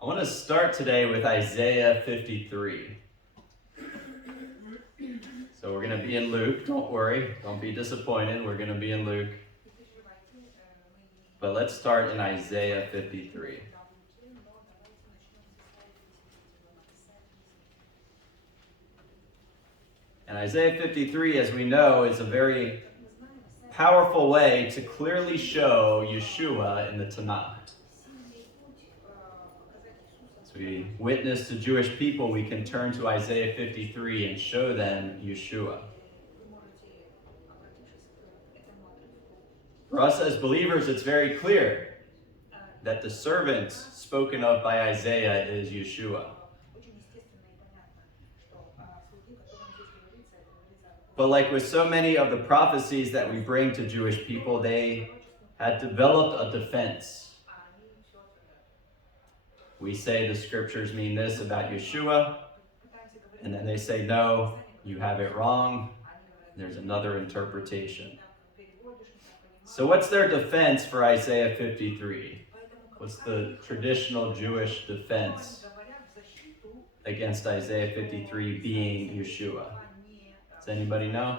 I want to start today with Isaiah 53. So we're going to be in Luke. Don't worry. Don't be disappointed. We're going to be in Luke. But let's start in Isaiah 53. And Isaiah 53, as we know, is a very powerful way to clearly show Yeshua in the Tanakh. As we witness to Jewish people, we can turn to Isaiah 53 and show them Yeshua. For us as believers, it's very clear that the servant spoken of by Isaiah is Yeshua. But like with so many of the prophecies that we bring to Jewish people, they had developed a defense. We say the scriptures mean this about Yeshua, and then they say, no, you have it wrong. There's another interpretation. So what's their defense for Isaiah 53? What's the traditional Jewish defense against Isaiah 53 being Yeshua? Does anybody know?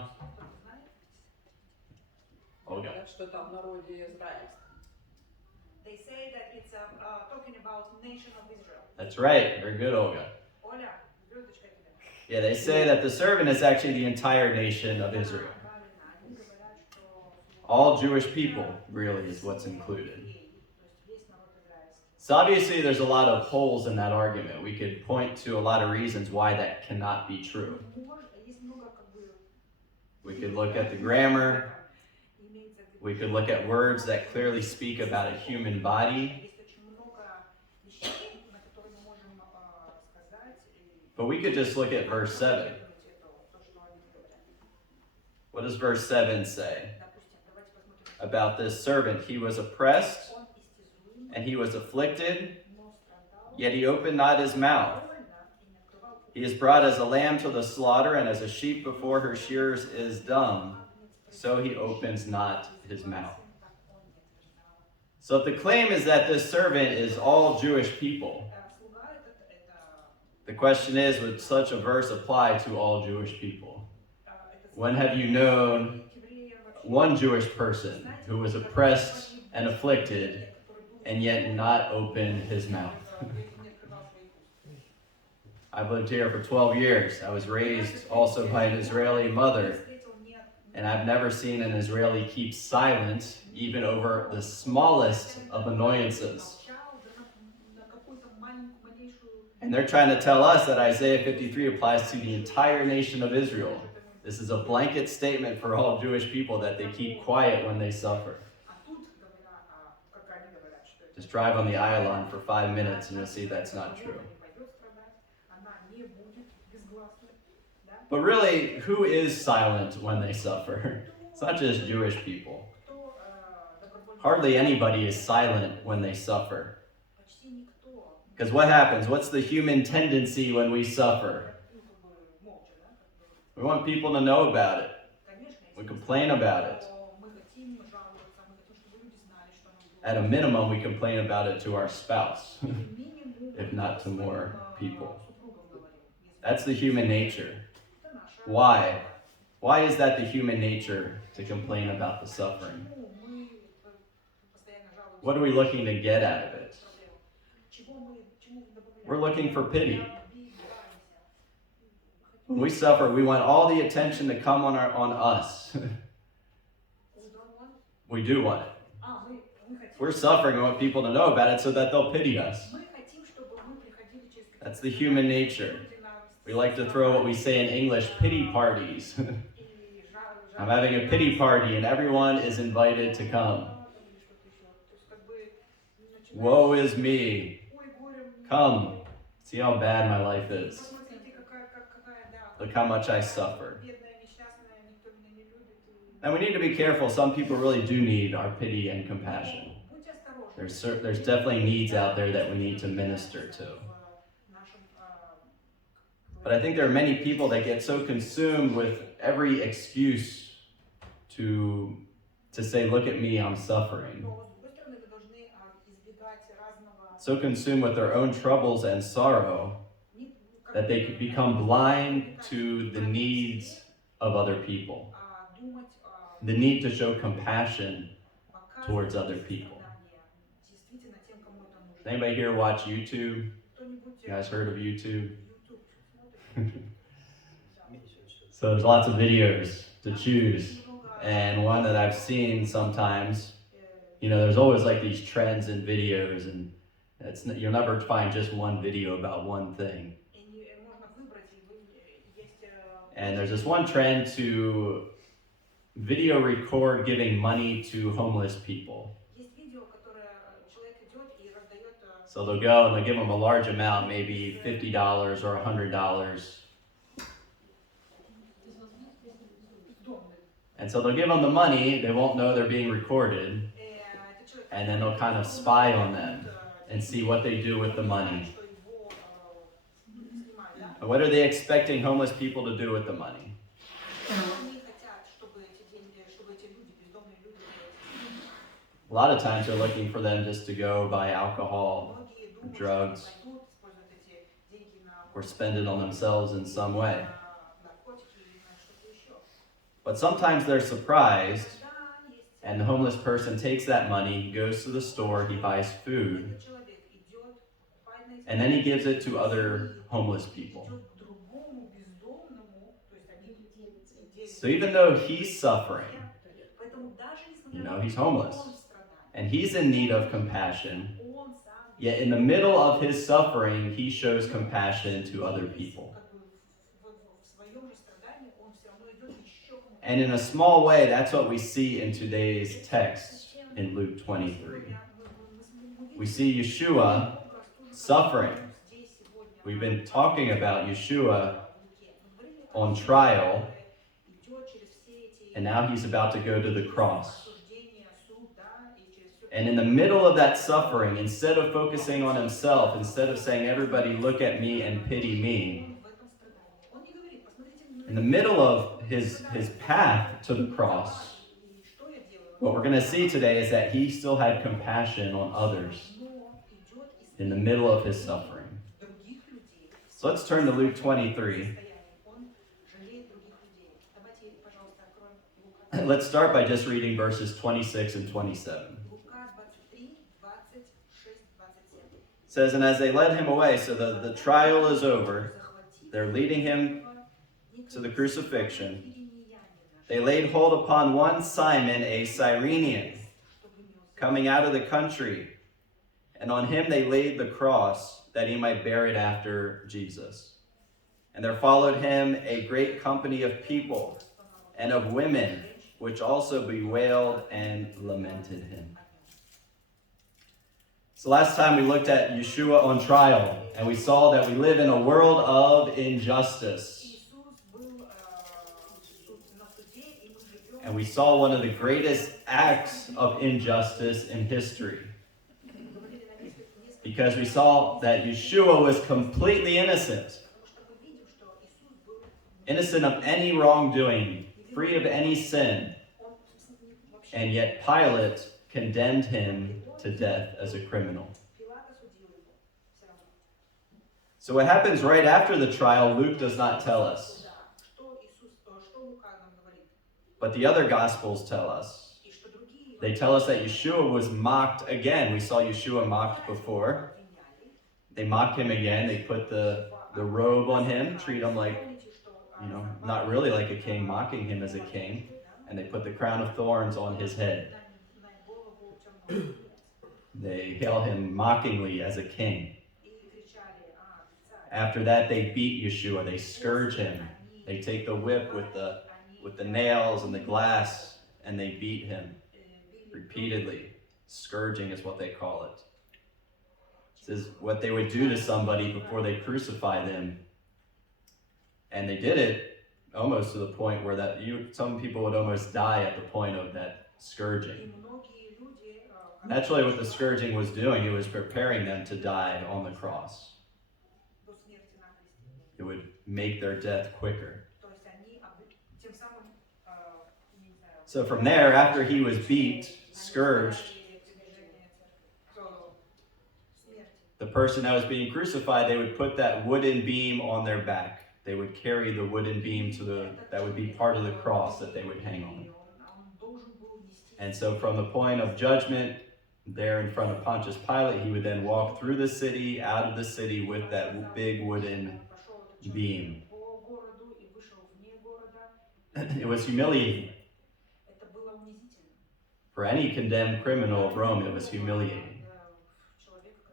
Olga. They say that it's talking about nation of Israel. That's right. Very good, Olga. Yeah, they say that the servant is actually the entire nation of Israel. All Jewish people, really, is what's included. So obviously there's a lot of holes in that argument. We could point to a lot of reasons why that cannot be true. We could look at the grammar. We could look at words that clearly speak about a human body. But we could just look at verse 7. What does verse 7 say about this servant? He was oppressed and he was afflicted, yet he opened not his mouth. He is brought as a lamb to the slaughter, and as a sheep before her shearers is dumb, so he opens not his mouth. So if the claim is that this servant is all Jewish people, the question is, would such a verse apply to all Jewish people? When have you known one Jewish person who was oppressed and afflicted and yet not open his mouth? I've lived here for 12 years. I was raised also by an Israeli mother, and I've never seen an Israeli keep silent even over the smallest of annoyances. And they're trying to tell us that Isaiah 53 applies to the entire nation of Israel. This is a blanket statement for all Jewish people that they keep quiet when they suffer. Just drive on the Ayalon for 5 minutes and you'll see that's not true. But really, who is silent when they suffer? It's not just Jewish people. Hardly anybody is silent when they suffer. Because what happens? What's the human tendency when we suffer? We want people to know about it. We complain about it. At a minimum, we complain about it to our spouse, if not to more people. That's the human nature. Why? Why is that the human nature to complain about the suffering? What are we looking to get out of it? We're looking for pity. When we suffer, we want all the attention to come on us. We do want it. We're suffering, we want people to know about it so that they'll pity us. That's the human nature. We like to throw what we say in English, pity parties. I'm having a pity party and everyone is invited to come. Woe is me. Come, see how bad my life is. Look how much I suffer. And we need to be careful. Some people really do need our pity and compassion. There's definitely needs out there that we need to minister to. But I think there are many people that get so consumed with every excuse to say, look at me, I'm suffering. so consumed with their own troubles and sorrow that they could become blind to the needs of other people, the need to show compassion towards other people. Does anybody here watch YouTube? You guys heard of YouTube? So there's lots of videos to choose, and one that I've seen sometimes, there's always like these trends in videos, and you'll never find just one video about one thing. And there's this one trend to video record giving money to homeless people. So they'll go and they'll give them a large amount, maybe $50 or $100. And so they'll give them the money, they won't know they're being recorded, and then they'll kind of spy on them and see what they do with the money. And what are they expecting homeless people to do with the money? A lot of times they're looking for them just to go buy alcohol, or drugs, or spend it on themselves in some way. But sometimes they're surprised, and the homeless person takes that money, he goes to the store, he buys food, and then he gives it to other homeless people. So even though he's suffering, he's homeless, and he's in need of compassion, yet in the middle of his suffering, he shows compassion to other people. And in a small way, that's what we see in today's text in Luke 23. We see Yeshua suffering. We've been talking about Yeshua on trial, and now he's about to go to the cross. And in the middle of that suffering, instead of focusing on himself, instead of saying, everybody look at me and pity me, in the middle of his path to the cross, what we're going to see today is that he still had compassion on others in the middle of his suffering. So let's turn to Luke 23. Let's start by just reading verses 26 and 27. It says, and as they led him away, so the trial is over, they're leading him to the crucifixion. They laid hold upon one Simon, a Cyrenian, coming out of the country, and on him they laid the cross, that he might bear it after Jesus. And there followed him a great company of people and of women, which also bewailed and lamented him. So last time we looked at Yeshua on trial, and we saw that we live in a world of injustice. And we saw one of the greatest acts of injustice in history. Because we saw that Yeshua was completely innocent. Innocent of any wrongdoing, free of any sin. And yet Pilate condemned him to death as a criminal. So what happens right after the trial, Luke does not tell us. But the other Gospels tell us. They tell us that Yeshua was mocked again. We saw Yeshua mocked before. They mock him again. They put the robe on him, treat him like, not really like a king, mocking him as a king. And they put the crown of thorns on his head. They hail him mockingly as a king. After that, they beat Yeshua. They scourge him. They take the whip with the nails and the glass, and they beat him repeatedly. Scourging is what they call it. This is what they would do to somebody before they crucify them. And they did it almost to the point where some people would almost die at the point of that scourging. That's really what the scourging was doing. It was preparing them to die on the cross. It would make their death quicker. So from there, after he was beat, scourged, the person that was being crucified, they would put that wooden beam on their back. They would carry the wooden beam that would be part of the cross that they would hang on. And so from the point of judgment, there in front of Pontius Pilate, he would then walk through the city, out of the city with that big wooden beam. It was humiliating. For any condemned criminal of Rome, it was humiliating.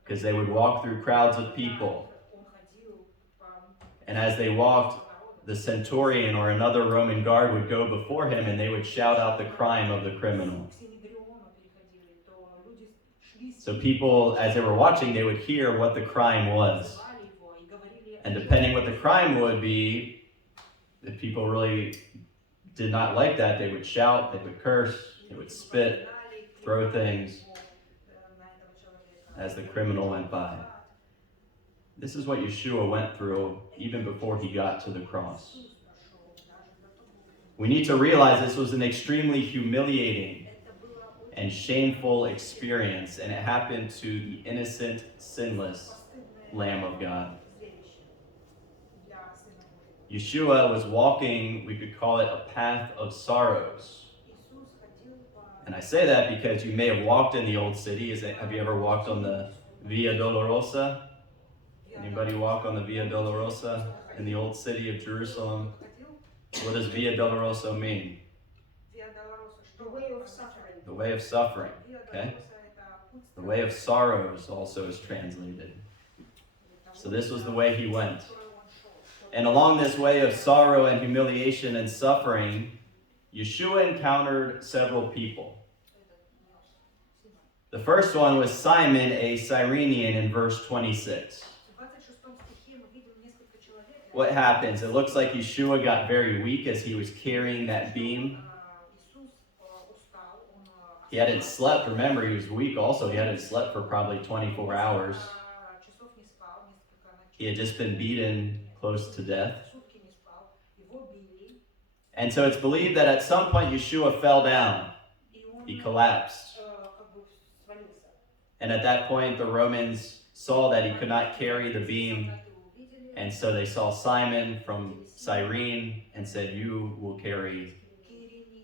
Because they would walk through crowds of people. And as they walked, the centurion or another Roman guard would go before him and they would shout out the crime of the criminal. So people, as they were watching, they would hear what the crime was. And depending what the crime would be, if people really did not like that, they would shout, they would curse, they would spit, throw things as the criminal went by. This is what Yeshua went through even before he got to the cross. We need to realize this was an extremely humiliating and shameful experience, and it happened to the innocent, sinless Lamb of God. Yeshua was walking, we could call it a path of sorrows. And I say that because you may have walked in the old city. Have you ever walked on the Via Dolorosa? Anybody walk on the Via Dolorosa in the old city of Jerusalem? What does Via Dolorosa mean? The way of suffering. The way of suffering, okay? The way of sorrows also is translated. So this was the way he went. And along this way of sorrow and humiliation and suffering, Yeshua encountered several people. The first one was Simon, a Cyrenian, in verse 26. What happens? It looks like Yeshua got very weak as he was carrying that beam. He hadn't slept. Remember, he was weak also. He hadn't slept for probably 24 hours. He had just been beaten close to death. And so it's believed that at some point Yeshua fell down. He collapsed. And at that point, the Romans saw that he could not carry the beam. And so they saw Simon from Cyrene and said, "You will carry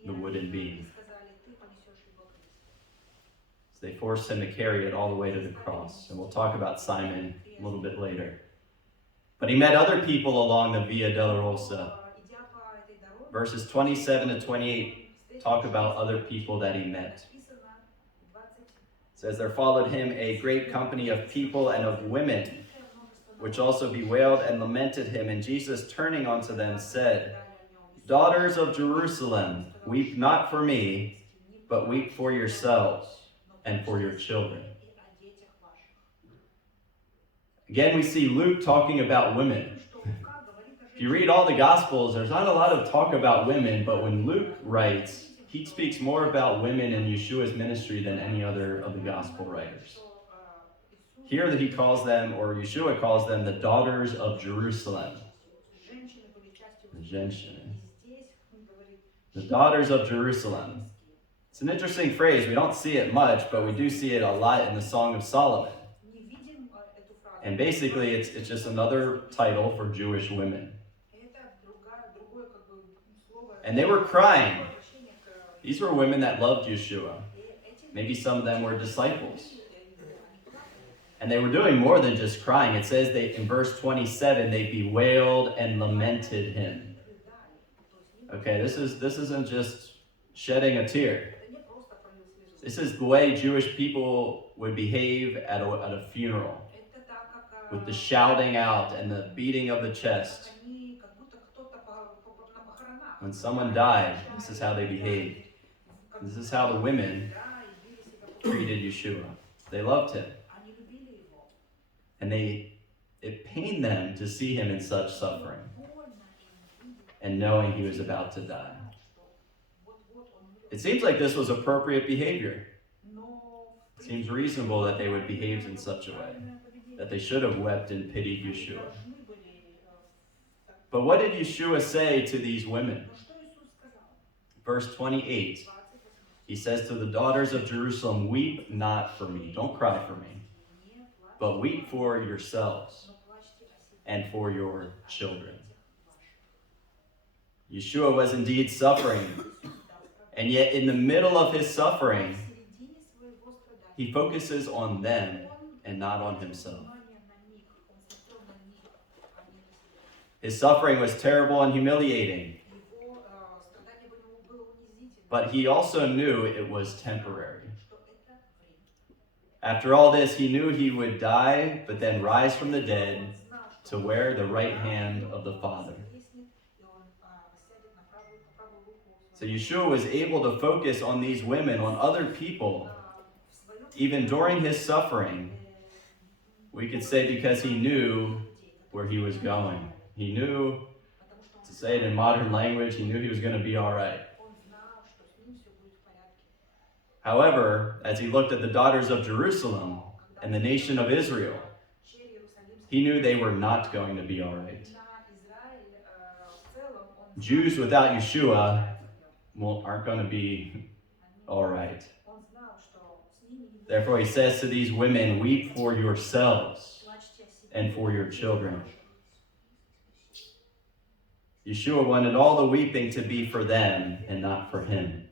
the wooden beam." So they forced him to carry it all the way to the cross. And we'll talk about Simon a little bit later. But he met other people along the Via Dolorosa. Verses 27 to 28 talk about other people that he met. It says, "There followed him a great company of people and of women, which also bewailed and lamented him. And Jesus, turning unto them, said, Daughters of Jerusalem, weep not for me, but weep for yourselves and for your children." Again, we see Luke talking about women. If you read all the Gospels, there's not a lot of talk about women, but when Luke writes, he speaks more about women in Yeshua's ministry than any other of the Gospel writers. Here that he calls them, or Yeshua calls them, the daughters of Jerusalem. The daughters of Jerusalem. It's an interesting phrase. We don't see it much, but we do see it a lot in the Song of Solomon. And basically, it's just another title for Jewish women. And they were crying. These were women that loved Yeshua. Maybe some of them were disciples. And they were doing more than just crying. It says in verse 27, they bewailed and lamented him. Okay, this isn't just shedding a tear. This is the way Jewish people would behave at a funeral, with the shouting out and the beating of the chest. When someone died, this is how they behaved. This is how the women treated Yeshua. They loved him. And it pained them to see him in such suffering and knowing he was about to die. It seems like this was appropriate behavior. It seems reasonable that they would behave in such a way, that they should have wept and pitied Yeshua. But what did Yeshua say to these women? Verse 28, he says to the daughters of Jerusalem, "Weep not for me." Don't cry for me. but weep for yourselves and for your children. Yeshua was indeed suffering, and yet in the middle of his suffering, he focuses on them and not on himself. His suffering was terrible and humiliating, but he also knew it was temporary. After all this, he knew he would die, but then rise from the dead to wear the right hand of the Father. So Yeshua was able to focus on these women, on other people, even during his suffering. We could say because he knew where he was going. He knew, to say it in modern language, he knew he was going to be all right. However, as he looked at the daughters of Jerusalem and the nation of Israel, he knew they were not going to be all right. Jews without Yeshua aren't going to be all right. Therefore, he says to these women, weep for yourselves and for your children. Yeshua wanted all the weeping to be for them and not for him,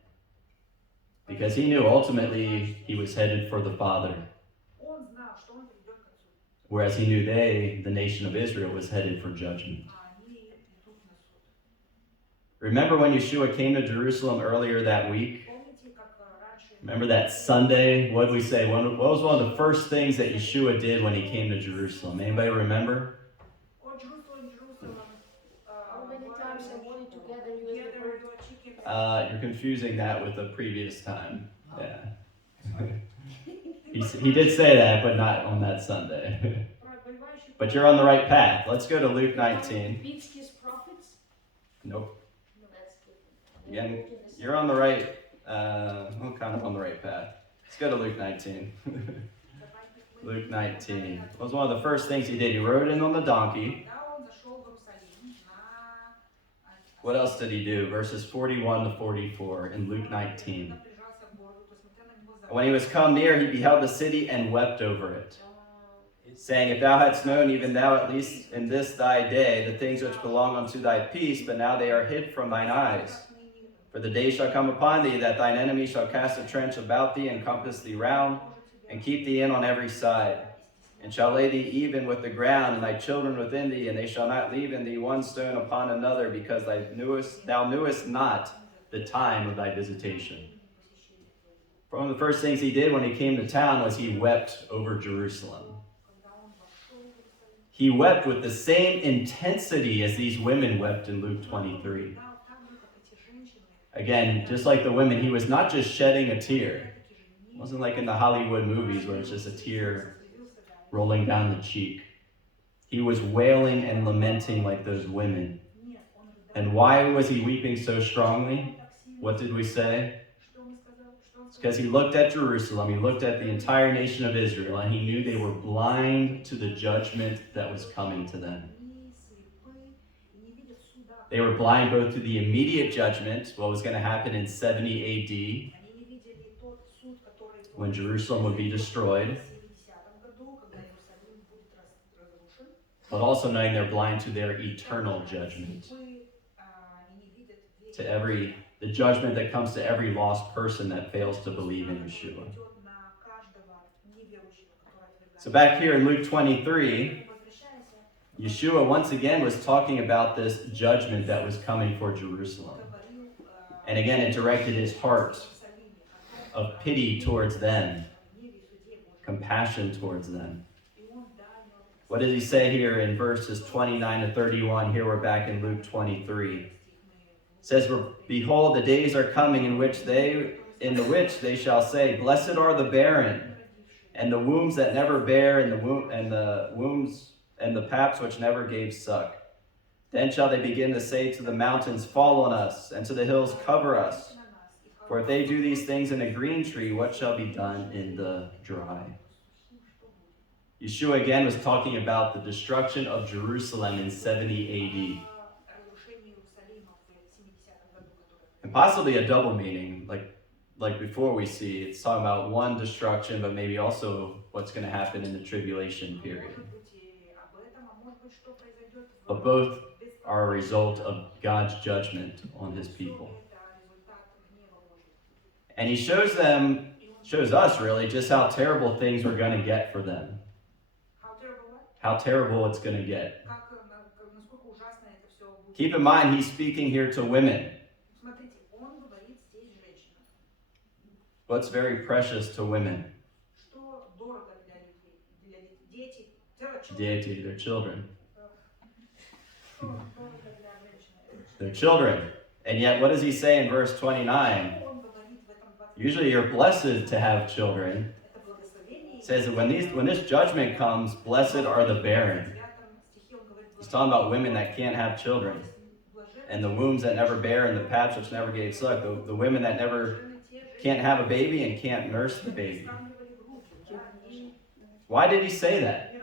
because he knew ultimately he was headed for the Father, whereas he knew the nation of Israel, was headed for judgment. Remember when Yeshua came to Jerusalem earlier that week? Remember that Sunday? What did we say? What was one of the first things that Yeshua did when he came to Jerusalem? Anybody remember? How many times I wanted to gather you as the word? You're confusing that with the previous time. Yeah. He did say that, but not on that Sunday. But you're on the right path. Let's go to Luke 19. Beats his prophets? Nope. No, that's different. Again, you're on the right, kind of on the right path. Let's go to Luke 19. Luke 19. It was one of the first things he did. He rode in on the donkey. What else did he do? Verses 41 to 44 in Luke 19. When he was come near, he beheld the city and wept over it, saying, if thou hadst known, even thou at least in this thy day, the things which belong unto thy peace, but now they are hid from thine eyes. For the day shall come upon thee, that thine enemy shall cast a trench about thee, and compass thee round, and keep thee in on every side, and shall lay thee even with the ground, and thy children within thee, and they shall not leave in thee one stone upon another, because thou knewest not the time of thy visitation. One of the first things he did when he came to town was he wept over Jerusalem. He wept with the same intensity as these women wept in Luke 23. Again, just like the women, he was not just shedding a tear. It wasn't like in the Hollywood movies where it's just a tear rolling down the cheek. He was wailing and lamenting like those women. And why was he weeping so strongly? What did we say? It's because he looked at Jerusalem, he looked at the entire nation of Israel, and he knew they were blind to the judgment that was coming to them. They were blind both to the immediate judgment, what was going to happen in 70 AD, when Jerusalem would be destroyed, but also knowing they're blind to their eternal judgment, to the judgment that comes to every lost person that fails to believe in Yeshua. So back here in Luke 23, Yeshua once again was talking about this judgment that was coming for Jerusalem. And again, it directed his heart of pity towards them, compassion towards them. What does he say here in verses 29 to 31? Here we're back in Luke 23. It says, behold, the days are coming in the which they shall say, blessed are the barren, and the wombs that never bear, and the wombs and the paps which never gave suck. Then shall they begin to say to the mountains, fall on us, and to the hills, cover us. For if they do these things in a green tree, what shall be done in the dry? Yeshua again was talking about the destruction of Jerusalem in 70 AD. And possibly a double meaning, like before we see, it's talking about one destruction, but maybe also what's going to happen in the tribulation period. Может быть и об этом, а может быть, что произойдет в But both беспросветном are a result of God's judgment on his Всё people. это результат гнева Божьего. And he shows us really, just how terrible things are going to get for them. How terrible what? How terrible it's going to get. Насколько ужасно это все будет. Keep in mind, he's speaking here to women. Смотрите, он говорит здесь женщинам. What's very precious to women? Что дорого для людей? Дети, children. Deity, their children. Что дорого для женщины? Their children. And yet, what does he say in verse 29? Он говорит в этом 20. Usually you're blessed to have children. Это благословение. It says that when this judgment comes, blessed are the barren. He's talking about women that can't have children, and the wombs that never bear, and the paps which never gave suck. The women that never can't have a baby and can't nurse the baby. Why did he say that?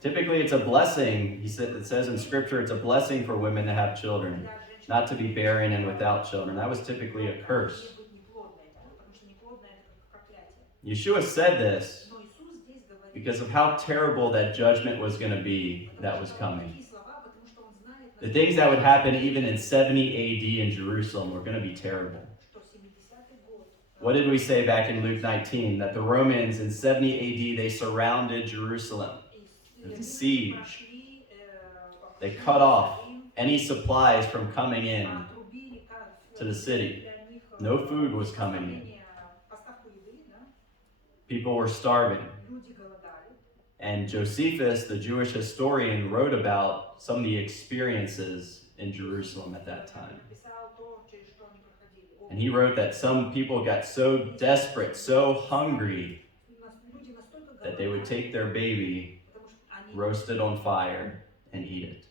Typically, it's a blessing. It says in Scripture, it's a blessing for women to have children, not to be barren and without children. That was typically a curse. Yeshua said this because of how terrible that judgment was going to be that was coming. The things that would happen even in 70 AD in Jerusalem were going to be terrible. What did we say back in Luke 19? That the Romans in 70 AD, they surrounded Jerusalem. It was a siege. They cut off any supplies from coming in to the city. No food was coming in. People were starving. And Josephus, the Jewish historian, wrote about some of the experiences in Jerusalem at that time. And he wrote that some people got so desperate, so hungry, that they would take their baby, roast it on fire, and eat it.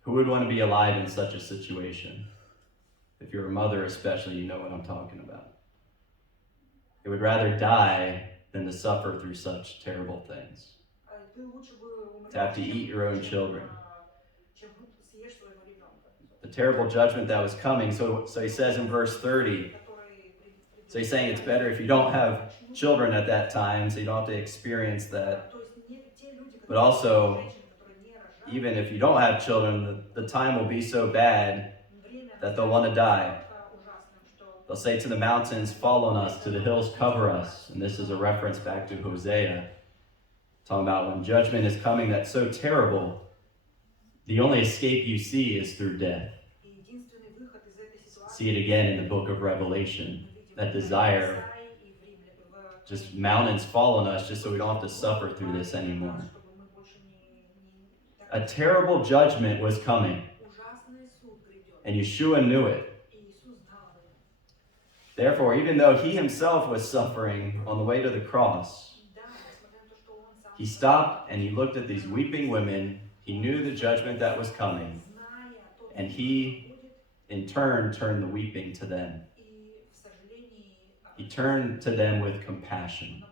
Who would want to be alive in such a situation? If you're a mother especially, you know what I'm talking about. They would rather die than to suffer through such terrible things. To have to eat your own children. The terrible judgment that was coming. So he says in verse 30, so he's saying it's better if you don't have children at that time, so you don't have to experience that. But also, even if you don't have children, the time will be so bad that they'll want to die. They'll say to the mountains, fall on us, to the hills, cover us. And this is a reference back to Hosea, talking about when judgment is coming that's so terrible, the only escape you see is through death. See it again in the book of Revelation, that desire, just mountains fall on us just so we don't have to suffer through this anymore. A terrible judgment was coming. And Yeshua knew it. Therefore, even though he himself was suffering on the way to the cross, he stopped and he looked at these weeping women. He knew the judgment that was coming. And he, in turn, turned the weeping to them. He turned to them with compassion,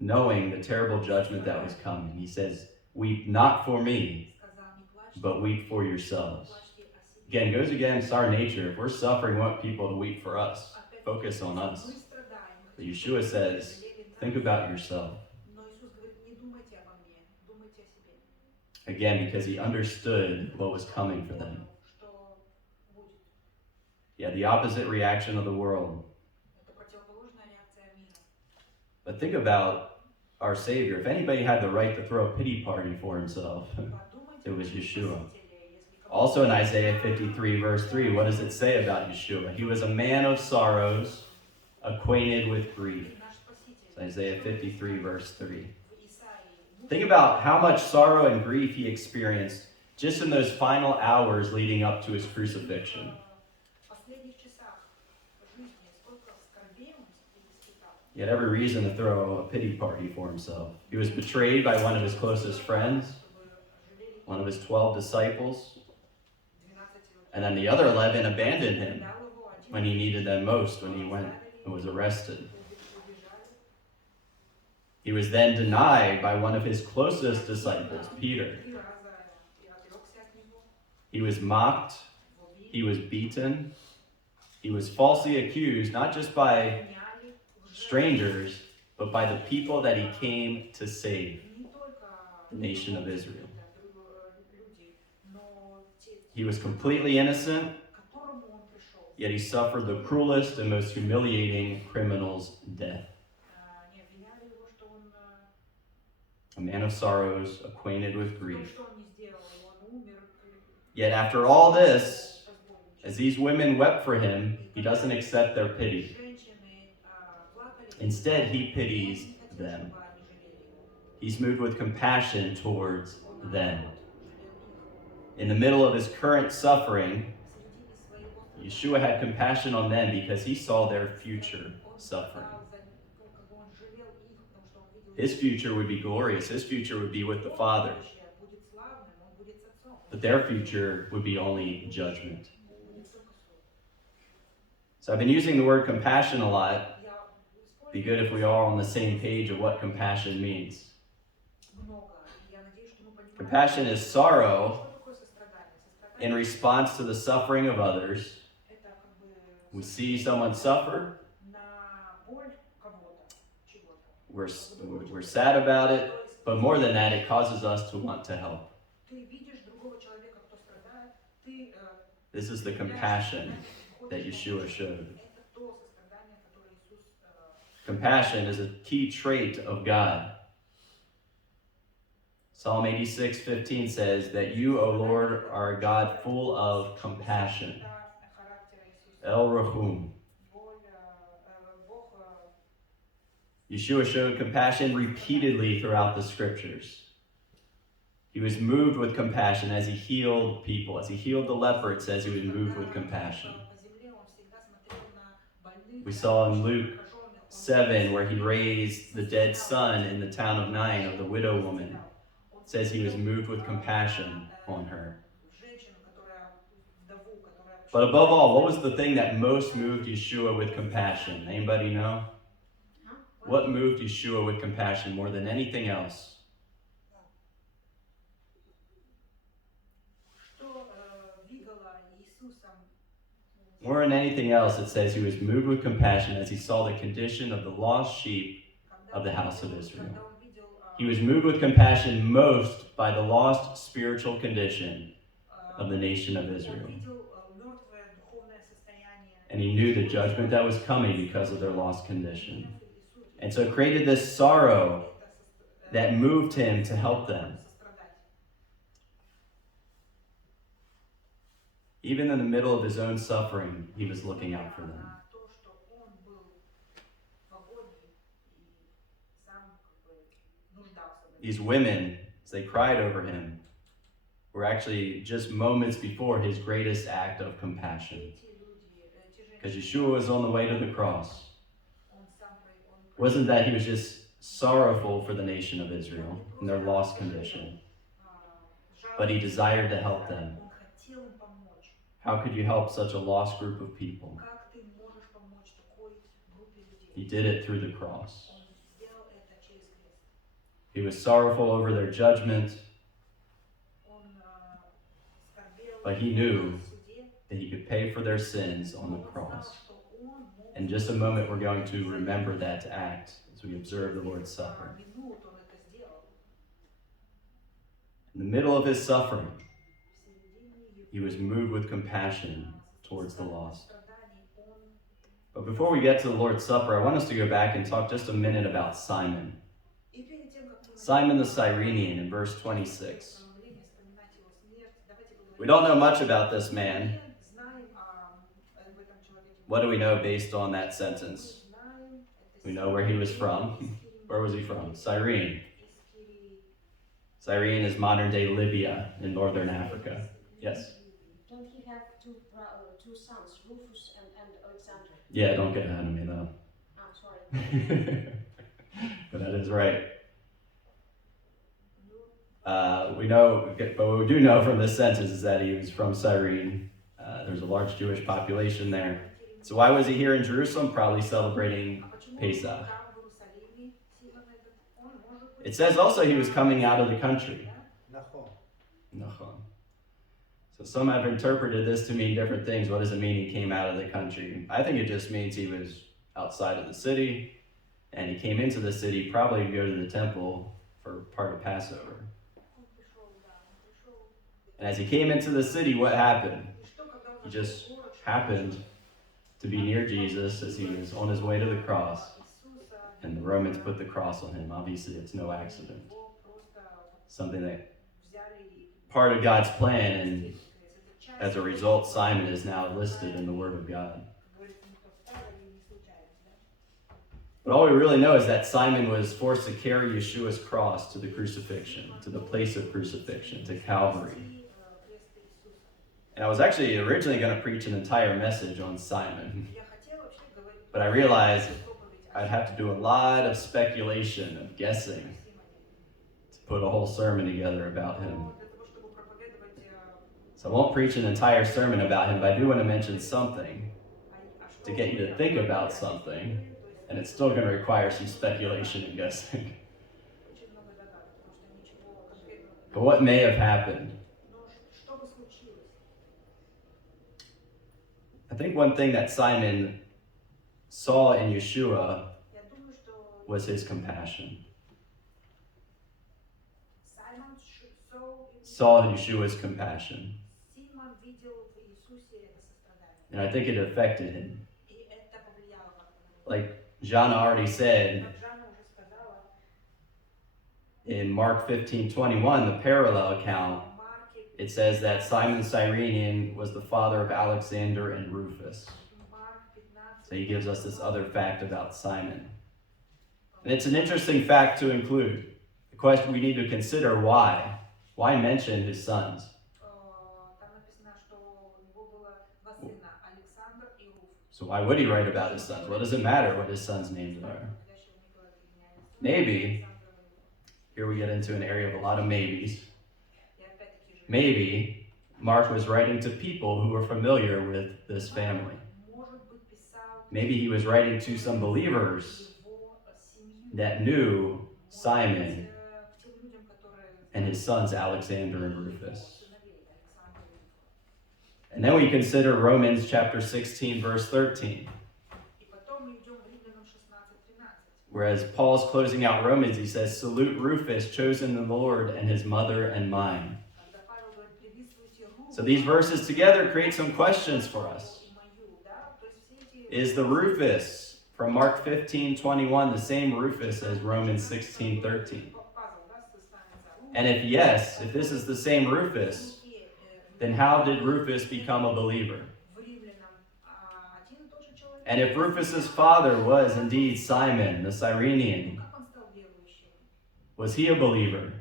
knowing the terrible judgment that was coming. He says, weep not for me, but weep for yourselves. Again, goes against our nature. If we're suffering, we want people to weep for us. Focus on us. But Yeshua says, think about yourself. Again, because he understood what was coming for them. He had the opposite reaction of the world. But think about our Savior. If anybody had the right to throw a pity party for himself, it was Yeshua. Also in Isaiah 53, verse 3, what does it say about Yeshua? He was a man of sorrows, acquainted with grief. It's Isaiah 53, verse 3. Think about how much sorrow and grief he experienced just in those final hours leading up to his crucifixion. He had every reason to throw a pity party for himself. He was betrayed by one of his closest friends, one of his 12 disciples, and then the other 11 abandoned him when he needed them most, when he went and was arrested. He was then denied by one of his closest disciples, Peter. He was mocked he was beaten, he was falsely accused, not just by strangers, but by the people that he came to save, the nation of Israel. He was completely innocent, yet he suffered the cruelest and most humiliating criminal's death. A man of sorrows, acquainted with grief. Yet after all this, as these women wept for him, he doesn't accept their pity. Instead, he pities them. He's moved with compassion towards them. In the middle of his current suffering, Yeshua had compassion on them because he saw their future suffering. His future would be glorious. His future would be with the Father. But their future would be only judgment. So I've been using the word compassion a lot. Be good if we are on the same page of what compassion means. Compassion is sorrow in response to the suffering of others. We see someone suffer. We're sad about it, but more than that, it causes us to want to help. This is the compassion that Yeshua showed. Compassion is a key trait of God. Psalm 86:15 says that you, O Lord, are a God full of compassion. El Rahum. Yeshua showed compassion repeatedly throughout the scriptures. He was moved with compassion as he healed people. As he healed the leper, it says he was moved with compassion. We saw in Luke 7 where he raised the dead son in the town of Nain of the widow woman. It says he was moved with compassion on her. But above all, what was the thing that most moved Yeshua with compassion? Anybody know? What moved Yeshua with compassion more than anything else? More than anything else, it says he was moved with compassion as he saw the condition of the lost sheep of the house of Israel. He was moved with compassion most by the lost spiritual condition of the nation of Israel. And he knew the judgment that was coming because of their lost condition. And so it created this sorrow that moved him to help them. Even in the middle of his own suffering, he was looking out for them. These women, as they cried over him, were actually just moments before his greatest act of compassion. Because Yeshua was on the way to the cross. It wasn't that he was just sorrowful for the nation of Israel in their lost condition, but he desired to help them. How could you help such a lost group of people? He did it through the cross. He was sorrowful over their judgment, but he knew that he could pay for their sins on the cross. In just a moment, we're going to remember that act as we observe the Lord's Supper. In the middle of his suffering, he was moved with compassion towards the lost. But before we get to the Lord's Supper, I want us to go back and talk just a minute about Simon. Simon the Cyrenian in verse 26. We don't know much about this man. What do we know based on that sentence? We know where he was from. Where was he from? Cyrene. Cyrene is modern-day Libya in northern Africa. Yes? Don't he have two sons, Rufus and Alexander? Yeah, don't get ahead of me, though. Sorry. But that is right. We know, but what we do know from this sentence is that he was from Cyrene. There's a large Jewish population there. So why was he here in Jerusalem? Probably celebrating Pesach. It says also he was coming out of the country. So So some have interpreted this to mean different things. What does it mean he came out of the country? I think it just means he was outside of the city, and he came into the city probably to go to the temple for part of Passover. And as he came into the city, what happened? He just happened to be near Jesus as he was on his way to the cross, and the Romans put the cross on him. Obviously, it's no accident. Something that part of God's plan, and as a result, Simon is now listed in the Word of God. But all we really know is that Simon was forced to carry Yeshua's cross to the crucifixion, to the place of crucifixion, to Calvary. And I was actually originally going to preach an entire message on Simon, but I realized I'd have to do a lot of speculation, of guessing, to put a whole sermon together about him. So I won't preach an entire sermon about him, but I do want to mention something to get you to think about something. And it's still going to require some speculation and guessing. But what may have happened? I think one thing that Simon saw in Yeshua was his compassion. Saw Yeshua's compassion. And I think it affected him. Like Jana already said, in Mark 15:21, the parallel account, it says that Simon the Cyrenian was the father of Alexander and Rufus. So he gives us this other fact about Simon. And it's an interesting fact to include. The question we need to consider why. Why mention his sons? So why would he write about his sons? Well, it doesn't matter what his sons' names are. Maybe, here we get into an area of a lot of maybes. Maybe Mark was writing to people who were familiar with this family. Maybe he was writing to some believers that knew Simon and his sons Alexander and Rufus. And then we consider Romans chapter 16, verse 13. Whereas Paul's closing out Romans, he says, "Salute Rufus, chosen in the Lord, and his mother and mine." So these verses together create some questions for us. Is the Rufus from Mark 15:21 the same Rufus as Romans 16:13? And if yes, if this is the same Rufus, then how did Rufus become a believer? And if Rufus's father was indeed Simon the Cyrenian, was he a believer?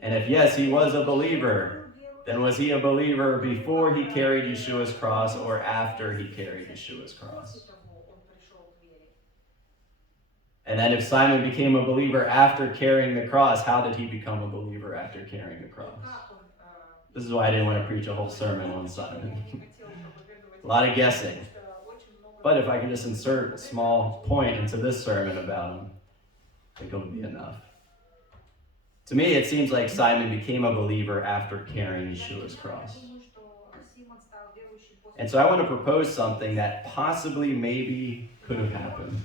And if yes, he was a believer, then was he a believer before he carried Yeshua's cross or after he carried Yeshua's cross? And then if Simon became a believer after carrying the cross, how did he become a believer after carrying the cross? This is why I didn't want to preach a whole sermon on Simon. A lot of guessing. But if I can just insert a small point into this sermon about him, I think it'll be enough. To me, it seems like Simon became a believer after carrying Yeshua's cross. And so I want to propose something that possibly maybe could have happened.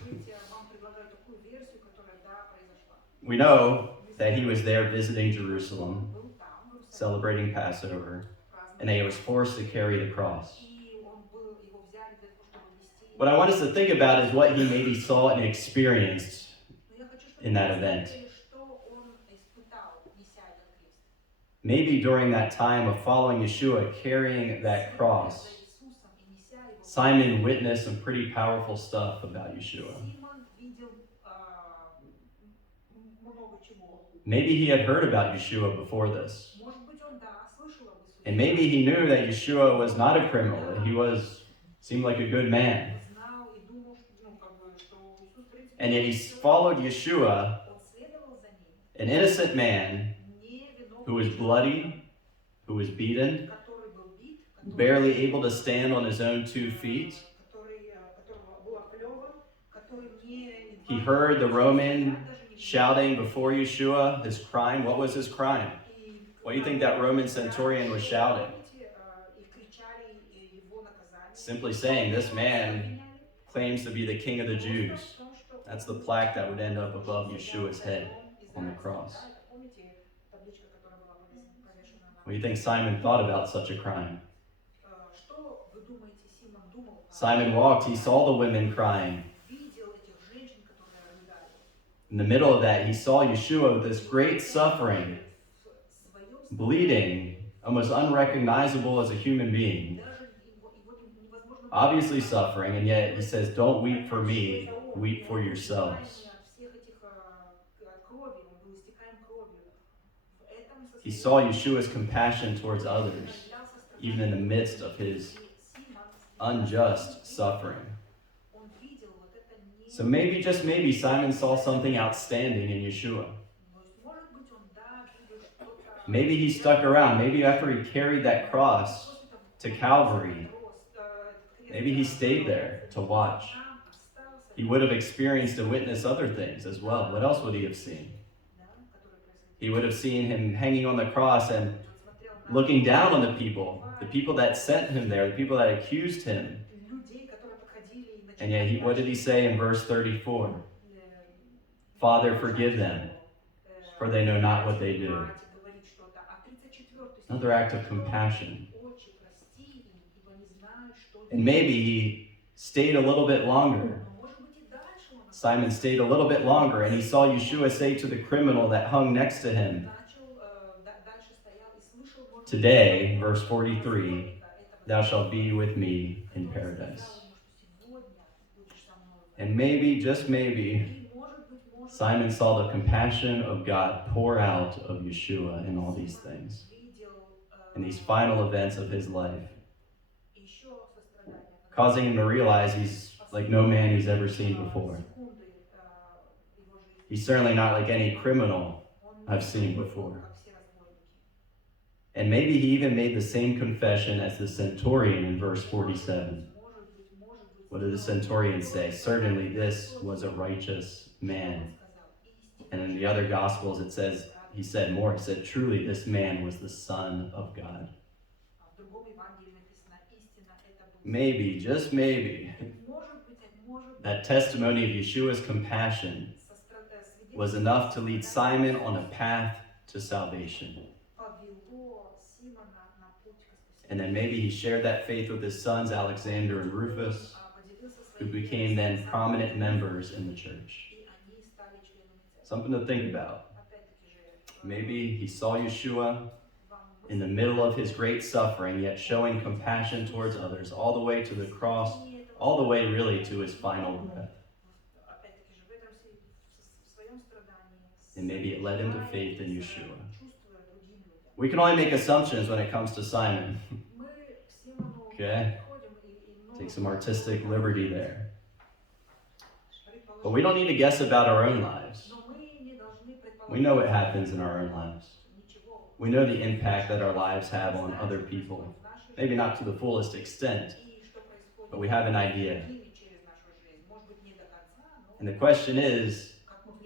We know that he was there visiting Jerusalem, celebrating Passover, and he was forced to carry the cross. What I want us to think about is what he maybe saw and experienced in that event. Maybe during that time of following Yeshua, carrying that cross, Simon witnessed some pretty powerful stuff about Yeshua. Maybe he had heard about Yeshua before this. And maybe he knew that Yeshua was not a criminal, that he seemed like a good man. And yet he followed Yeshua, an innocent man who was bloody, who was beaten, barely able to stand on his own 2 feet. He heard the Roman shouting before Yeshua his crime. What was his crime? What do you think that Roman centurion was shouting? Simply saying, this man claims to be the king of the Jews. That's the plaque that would end up above Yeshua's head on the cross. What do you think Simon thought about such a crime? Simon walked, he saw the women crying. In the middle of that, he saw Yeshua with this great suffering, bleeding, almost unrecognizable as a human being. Obviously suffering, and yet he says, don't weep for me, weep for yourselves. He saw Yeshua's compassion towards others, even in the midst of his unjust suffering. So maybe, just maybe, Simon saw something outstanding in Yeshua. Maybe he stuck around. Maybe after he carried that cross to Calvary, maybe he stayed there to watch. He would have experienced and witnessed other things as well. What else would he have seen? He would have seen him hanging on the cross and looking down on the people that sent him there, the people that accused him. And yet, what did he say in verse 34? Father, forgive them, for they know not what they do. Another act of compassion. And maybe he stayed a little bit longer. Simon stayed a little bit longer, and he saw Yeshua say to the criminal that hung next to him, today, verse 43, thou shalt be with me in paradise. And maybe, just maybe, Simon saw the compassion of God pour out of Yeshua in all these things, in these final events of his life, causing him to realize he's like no man he's ever seen before. He's certainly not like any criminal I've seen before. And maybe he even made the same confession as the centurion in verse 47. What did the centurion say? Certainly this was a righteous man. And in the other Gospels it says, he said more. He said, truly this man was the Son of God. Maybe, just maybe, that testimony of Yeshua's compassion was enough to lead Simon on a path to salvation. And then maybe he shared that faith with his sons, Alexander and Rufus, who became then prominent members in the church. Something to think about. Maybe he saw Yeshua in the middle of his great suffering, yet showing compassion towards others, all the way to the cross, all the way really to his final breath. And maybe it led him to faith in Yeshua. We can only make assumptions when it comes to Simon. Okay? Take some artistic liberty there. But we don't need to guess about our own lives. We know what happens in our own lives. We know the impact that our lives have on other people. Maybe not to the fullest extent, but we have an idea. And the question is,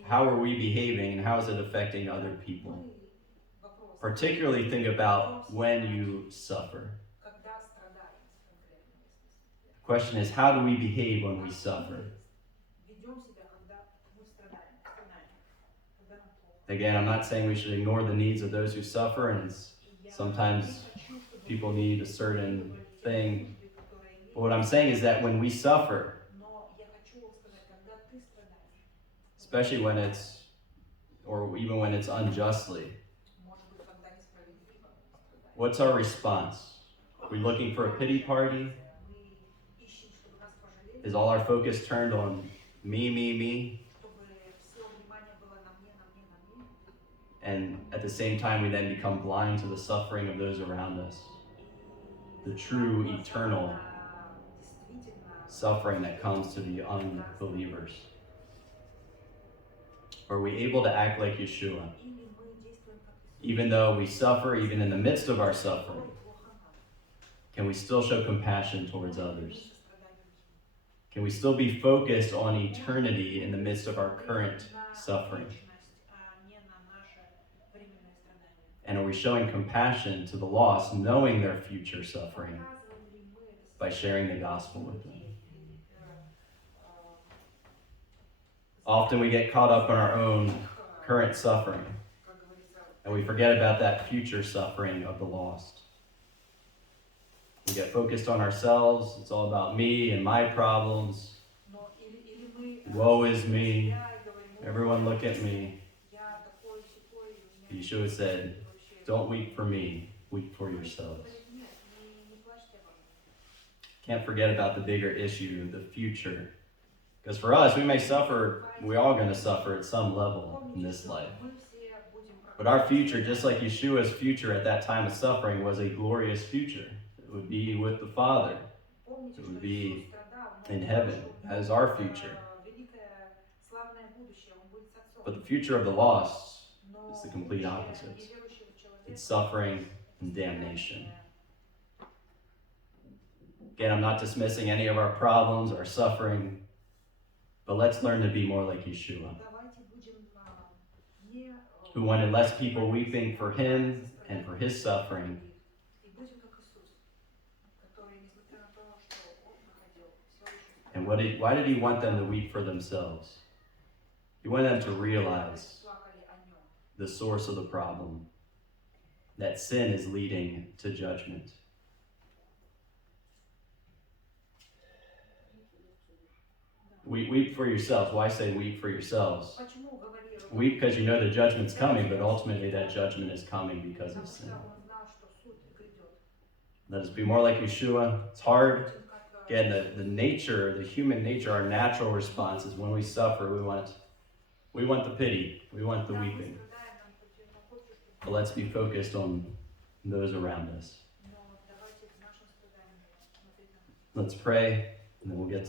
how are we behaving and how is it affecting other people? Particularly think about when you suffer. The question is, how do we behave when we suffer? Again, I'm not saying we should ignore the needs of those who suffer, and sometimes people need a certain thing. But what I'm saying is that when we suffer, especially when it's, or even when it's unjustly, what's our response? Are we looking for a pity party? Is all our focus turned on me? And at the same time, we then become blind to the suffering of those around us. The true, eternal suffering that comes to the unbelievers. Are we able to act like Yeshua? Even though we suffer, even in the midst of our suffering, can we still show compassion towards others? Can we still be focused on eternity in the midst of our current suffering? And are we showing compassion to the lost, knowing their future suffering, Показываем ли мы это by sharing the gospel with them? людей, Often we get caught up in our own current suffering, как говорится, and we forget about that future suffering of the lost. We get focused on ourselves. It's all about me and my problems. но или мы Woe is me. себя и говорим, Everyone look at me. я такой, сякой, у меня Yeshua said, вообще. don't weep for me, weep for yourselves. Нет, не плачьте обо мне. Can't forget about the bigger issue, the future. Because for us, we may suffer, we're all going to suffer at some level in this life. But our future, just like Yeshua's future at that time of suffering, was a glorious future. It would be with the Father. It would be in heaven. That is our future. But the future of the lost is the complete opposite. It's suffering and damnation. Again, I'm not dismissing any of our problems, our suffering, but let's learn to be more like Yeshua, who wanted less people weeping for him and for his suffering. And why did he want them to weep for themselves? He wanted them to realize the source of the problem, that sin is leading to judgment. Weep for yourselves. Why say weep for yourselves? Weep because you know the judgment's coming, but ultimately that judgment is coming because of sin. Let us be more like Yeshua. It's hard. Again, the nature, the human nature, our natural response is when we suffer, we want the pity, we want the weeping. But let's be focused on those around us. Let's pray, and then we'll get to